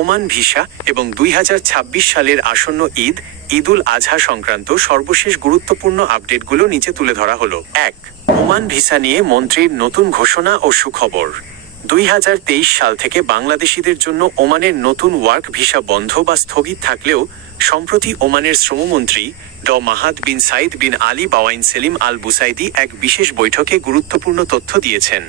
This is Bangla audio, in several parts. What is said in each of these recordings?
ওমান ভিসা এবং 2026 সালের আসন্ন ঈদুল আজহা সংক্রান্ত সর্বশেষ গুরুত্বপূর্ণ আপডেটগুলো নিচে তুলে ধরা হলো। 1. ওমান ভিসা নিয়ে মন্ত্রীর নতুন ঘোষণা ও সুখবর। 2023 সাল থেকে বাংলাদেশিদের জন্য ওমানের নতুন ওয়ার্ক ভিসা বন্ধ বা স্থগিত থাকলেও সম্প্রতি ওমানের শ্রমমন্ত্রী মাহাদ বিন সাইদ বিন আলী বাওয়াইন সেলিম আল বুসাইদি এক বিশেষ বৈঠকে গুরুত্বপূর্ণ তথ্য দিয়েছেন।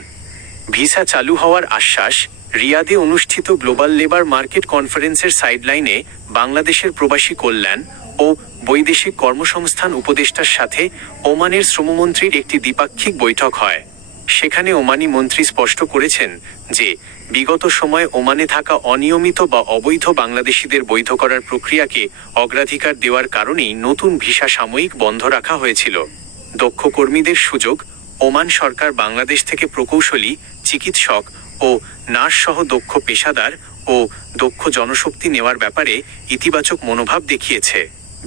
ভিসা চালু হওয়ার আশ্বাস। রিয়াদে অনুষ্ঠিত গ্লোবাল লেবার মার্কেট কনফারেন্সের সাইডলাইনে বাংলাদেশের প্রবাসী কল্যাণ ও বৈদেশিক কর্মসংস্থান উপদেষ্টার সাথে ওমানের শ্রমমন্ত্রীর একটি দ্বিপাক্ষিক বৈঠক হয়। সেখানে ওমানি মন্ত্রী স্পষ্ট করেছেন যে বিগত সময়ে ওমানে থাকা অনিয়মিত বা অবৈধ বাংলাদেশিদের বৈধ করার প্রক্রিয়াকে অগ্রাধিকার দেওয়ার কারণেই নতুন ভিসা সাময়িক বন্ধ রাখা হয়েছিল। দক্ষ কর্মীদের সুযোগ। ওমান সরকার বাংলাদেশ থেকে প্রকৌশলী, চিকিৎসক ও নার্স সহ দক্ষ পেশাদার ও দক্ষ জনশক্তি নেওয়ার ব্যাপারে ইতিবাচক মনোভাব দেখিয়েছে।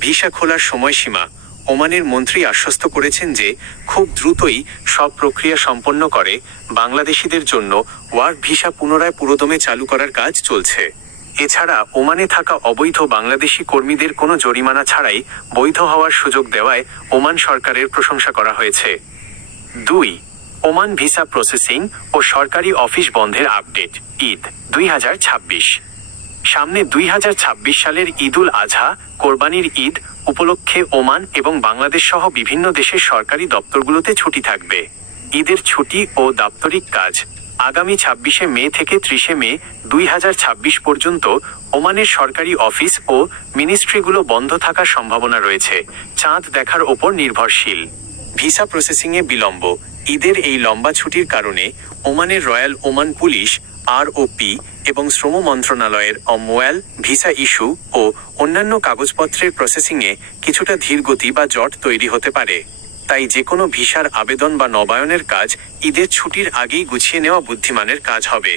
ভিসা খোলার সময়সীমা। ওমানের মন্ত্রী আশ্বস্ত করেছেন যে খুব দ্রুতই সব প্রক্রিয়া সম্পন্ন করে বাংলাদেশিদের জন্য ওয়ার্ক ভিসা পুনরায় পুরোদমে চালু করার কাজ চলছে। এছাড়া ওমানে থাকা অবৈধ বাংলাদেশি কর্মীদের কোনো জরিমানা ছাড়াই বৈধ হওয়ার সুযোগ দেওয়ায় ওমান সরকারের প্রশংসা করা হয়েছে। 2. ওমান ভিসা প্রসেসিং ও সরকারি অফিস বন্ধের আপডেট। ঈদ 2026। সামনে 2026 সালের ঈদুল আজহা, কোরবানির ঈদ উপলক্ষে ওমান এবং বাংলাদেশ সহ বিভিন্ন দেশের সরকারি দপ্তরগুলোতে ছুটি থাকবে। ঈদের ছুটি ও দাপ্তরিক কাজ। আগামী 26শে মে থেকে 30শে মে 2026 পর্যন্ত ওমানের সরকারি অফিস ও মিনিস্ট্রিগুলো বন্ধ থাকার সম্ভাবনা রয়েছে, চাঁদ দেখার ওপর নির্ভরশীল। ভিসা প্রসেসিংয়ে বিলম্ব। ঈদের এই লম্বা ছুটির কারণে ওমানের রয়্যাল ওমান পুলিশ ROP এবং শ্রম মন্ত্রণালয়ের অমোয়াল ভিসা ইস্যু ও অন্যান্য কাগজপত্রের প্রসেসিংয়ে কিছুটা ধীরগতি বা জট তৈরি হতে পারে। তাই যে কোনো ভিসার আবেদন বা নবায়নের কাজ ঈদের ছুটির আগেই গুছিয়ে নেওয়া বুদ্ধিমানের কাজ হবে।